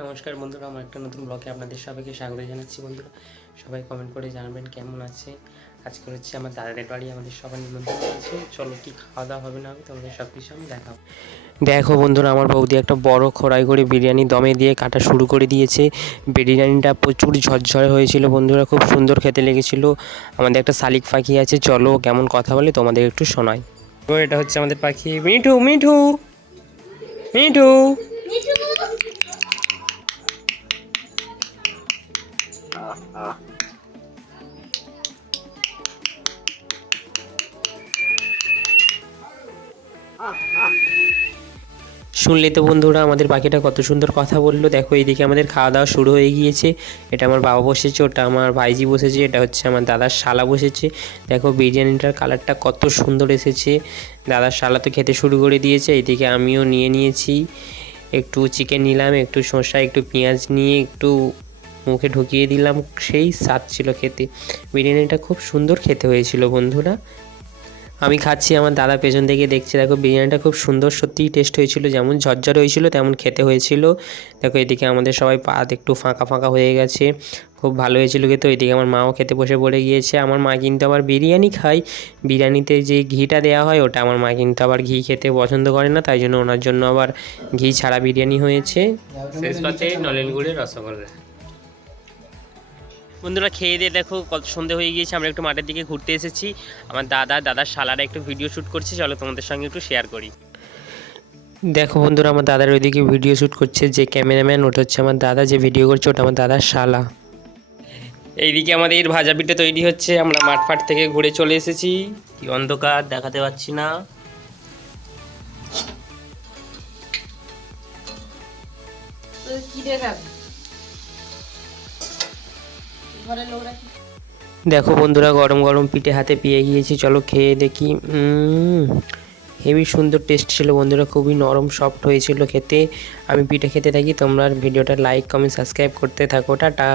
নমস্কার বন্ধুরা, আমার একটা নতুন ব্লগে আপনাদের সবাইকে স্বাগত জানাচ্ছি বন্ধুরা। সবাই কমেন্ট করে জানাবেন কেমন আছে। আজকে হচ্ছে আমার দাদাদের বাড়ি, আমাদের সবার নিমন্ত্রণ আছে। চলো কি খাওয়া দাওয়া হবে না তোমাদের সব কিছু আমি দেখাবো। দেখো বন্ধুরা, আমার বৌদি একটা বড় খোড়াই করে বিরিয়ানি দমে দিয়ে কাটা শুরু করে দিয়েছে। বিরিয়ানিটা প্রচুর ঝরঝরে হয়েছিল বন্ধুরা, খুব সুন্দর খেতে লেগেছিল। আমাদের একটা শালিক পাখি আছে, চলো কেমন কথা বলে তোমাদের একটু শোনায় এটা হচ্ছে আমাদের পাখি মিঠু। মিঠু মিঠু শুনলে তো বন্ধুরা, আমাদের পাখিটা কত সুন্দর কথা বলল। দেখো, এইদিকে আমাদের খাওয়া দাওয়া শুরু হয়ে গিয়েছে। এটা আমার বাবা বসেছে, ওটা আমার ভাইজি বসেছে, এটা হচ্ছে আমার দাদার শালা বসেছে। দেখো, বিরিয়ানিটার কালারটা কত সুন্দর এসেছে। দাদার শালা তো খেতে শুরু করে দিয়েছে, এইদিকে আমিও নিয়ে নিয়েছি। একটু চিকেন নিলাম, একটু শসা, একটু পেঁয়াজ নিয়ে, একটু মুখে ঢুকিয়ে দিলাম, সেই স্বাদ ছিল খেতে। বিরিয়ানিটা খুব সুন্দর খেতে হয়েছিল বন্ধুরা। আমি খাচ্ছি, আমার দাদা পেছন থেকে দেখছে, দেখো বিরিয়ানিটা খুব সুন্দর, সত্যিই টেস্ট হয়েছিল, যেমন ঝরঝর হয়েছিল, তেমন খেতে হয়েছিল। দেখো এদিকে আমাদের সবাই পাত একটু ফাঁকা ফাঁকা হয়ে গেছে, খুব ভালো হয়েছিল কিন্তু এদিকে আমার মাও খেতে বসে পড়ে গিয়েছে। আমার মা কিন্তু আবার বিরিয়ানি খায়। বিরিয়ানিতে যে ঘিটা দেওয়া হয়, ওটা আমার মা কিন্তু আবার ঘি খেতে পছন্দ করে না, তাই জন্য ওনার জন্য আবার ঘি ছাড়া বিরিয়ানি হয়েছে। নলেন গুড়ের রসগোল্লা। বন্ধুরা খেয়ে দিয়ে দেখো, কত সন্ধে হয়ে গিয়েছে, আমরা একটু মাঠের দিকে ঘুরতে এসেছি। আমার দাদা, দাদার শালারা একটু ভিডিও শ্যুট করছে, চলো তোমাদের সঙ্গে একটু শেয়ার করি। দেখো বন্ধুরা, আমার দাদার ওইদিকে ভিডিও শ্যুট করছে, যে ক্যামেরাম্যান ওটা হচ্ছে আমার দাদা, যে ভিডিও করছে, ওটা আমার দাদার শালা। এইদিকে আমাদের এর ভাজা পিঠে তৈরি হচ্ছে, আমরা মাঠ ফাট থেকে ঘুরে চলে এসেছি। কি অন্ধকার, দেখাতে পাচ্ছি না। কি দেখাবে? দেখো বন্ধুরা, গরম গরম পিঠে হাতে পেয়ে গিয়েছি। চলো খেয়ে দেখি। হেভি সুন্দর টেস্ট ছিল বন্ধুরা, খুবই নরম সফট হয়েছিল খেতে। আমি পিঠে খেতে থাকি, তোমরা ভিডিওটা লাইক কমেন্ট সাবস্ক্রাইব করতে থাকো। টাটা।